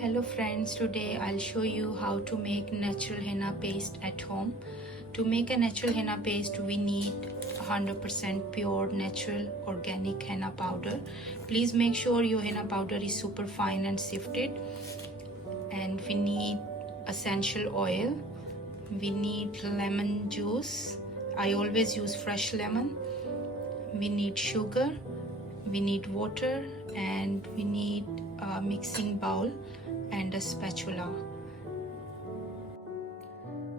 Hello friends, today I'll show you how to make natural henna paste at home. To make a natural henna paste, we need 100% pure, natural, organic henna powder. Please make sure your henna powder is super fine and sifted. And we need essential oil. We need lemon juice. I always use fresh lemon. We need sugar. We need water, and we need a mixing bowl and a spatula.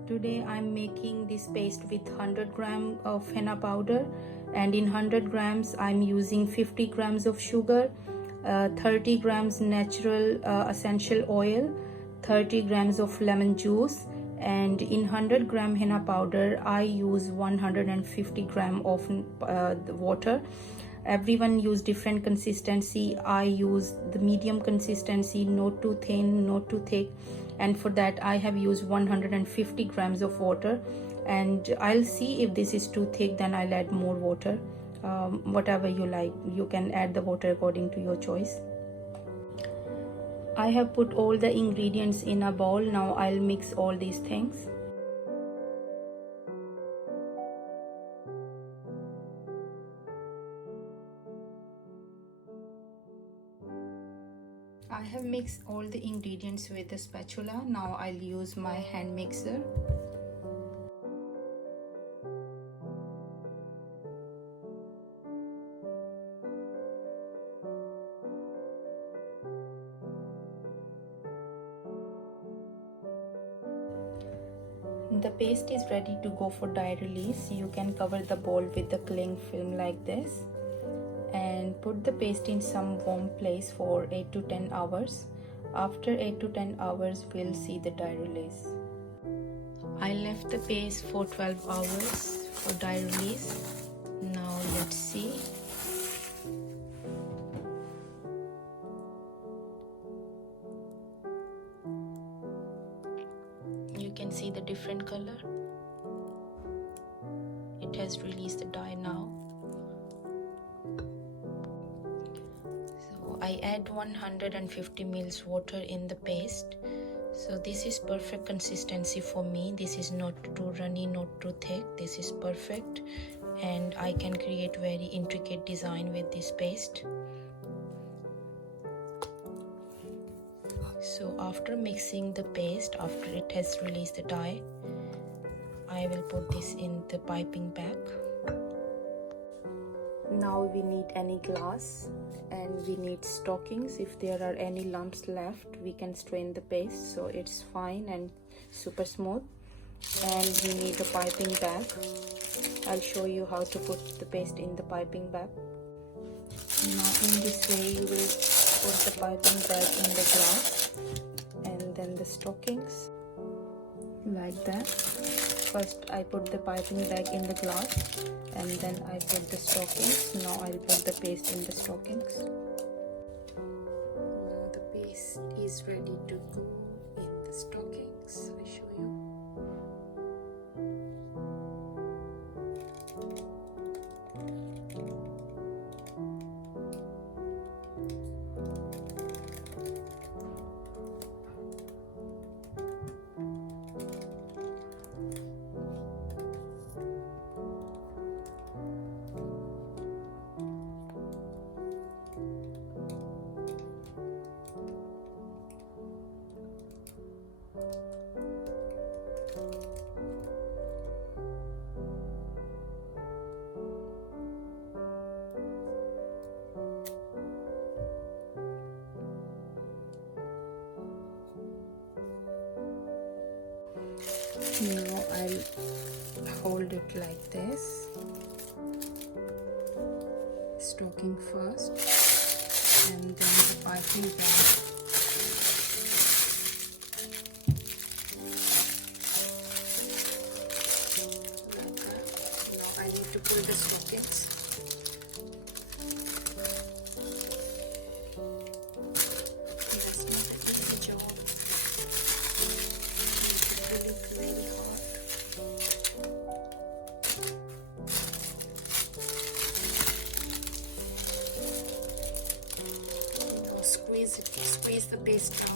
Today I'm making this paste with 100 grams of henna powder, and in 100 grams I'm using 50 grams of sugar, 30 grams natural essential oil, 30 grams of lemon juice, and in 100 gram henna powder I use 150 gram of water. Everyone use different consistency. I use the medium consistency, not too thin, not too thick, and for that I have used 150 grams of water. And I'll see if this is too thick, then I'll add more water. Whatever you like, you can add the water according to your choice. I have put all the ingredients in a bowl. Now I'll mix all these things. I have mixed all the ingredients with the spatula. Now I'll use my hand mixer. The paste is ready to go for dye release. You can cover the bowl with the cling film like this and put the paste in some warm place for 8 to 10 hours. After 8 to 10 hours, we'll see the dye release. I left the paste for 12 hours for dye release. Now let's see. You can see the different color. It has released the dye now. I add 150 ml water in the paste. So this is perfect consistency for me. This is not too runny, not too thick. This is perfect, and I can create very intricate design with this paste. So after mixing the paste, after it has released the dye, I will put this in the piping bag. Now we need any glass, and we need stockings. If there are any lumps left, we can strain the paste so it's fine and super smooth. And we need a piping bag. I'll show you how to put the paste in the piping bag. Now in this way you will put the piping bag in the glass, and then the stockings like that. First I put the piping bag in the glass, and then I put the stockings. Now I'll put the paste in the stockings. Now the paste is ready to go in the stockings. I'll show you. Now I'll hold it like this. Stocking first, and then the piping bag. Like that. Now I need to pull the stockings. That's not a easy job. Really hard. Now squeeze the paste paste now.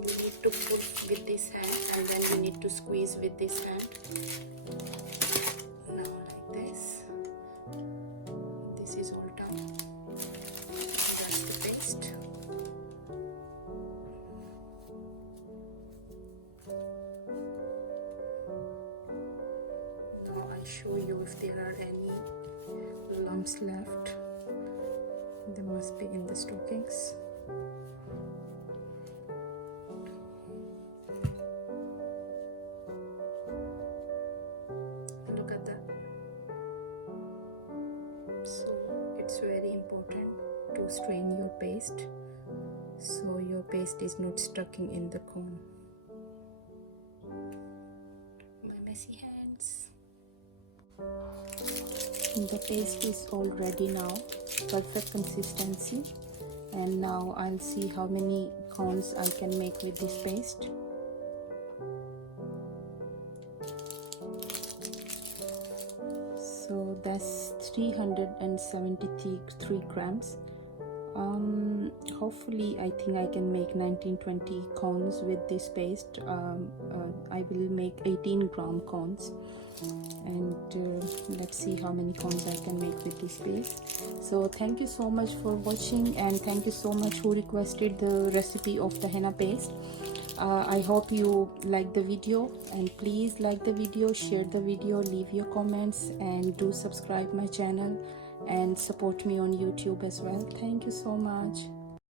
You need to put with this hand and then you need to squeeze with this hand. Now like this. This is all done. That's the paste. Now I'll show you if there are any lumps left. They must be in the stockings. Look at that. So it's very important to strain your paste so your paste is not stuck in the cone. My messy hands. The paste is all ready now, perfect consistency, and now I'll see how many cones I can make with this paste. So that's 373 grams. Hopefully I think I can make 19-20 cones with this paste. I will make 18-gram cones, and let's see how many cones I can make with this paste. So thank you so much for watching, and thank you so much who requested the recipe of the henna paste. I hope you like the video, and please like the video, share the video, leave your comments, and do subscribe my channel and support me on YouTube as well. Thank you so much.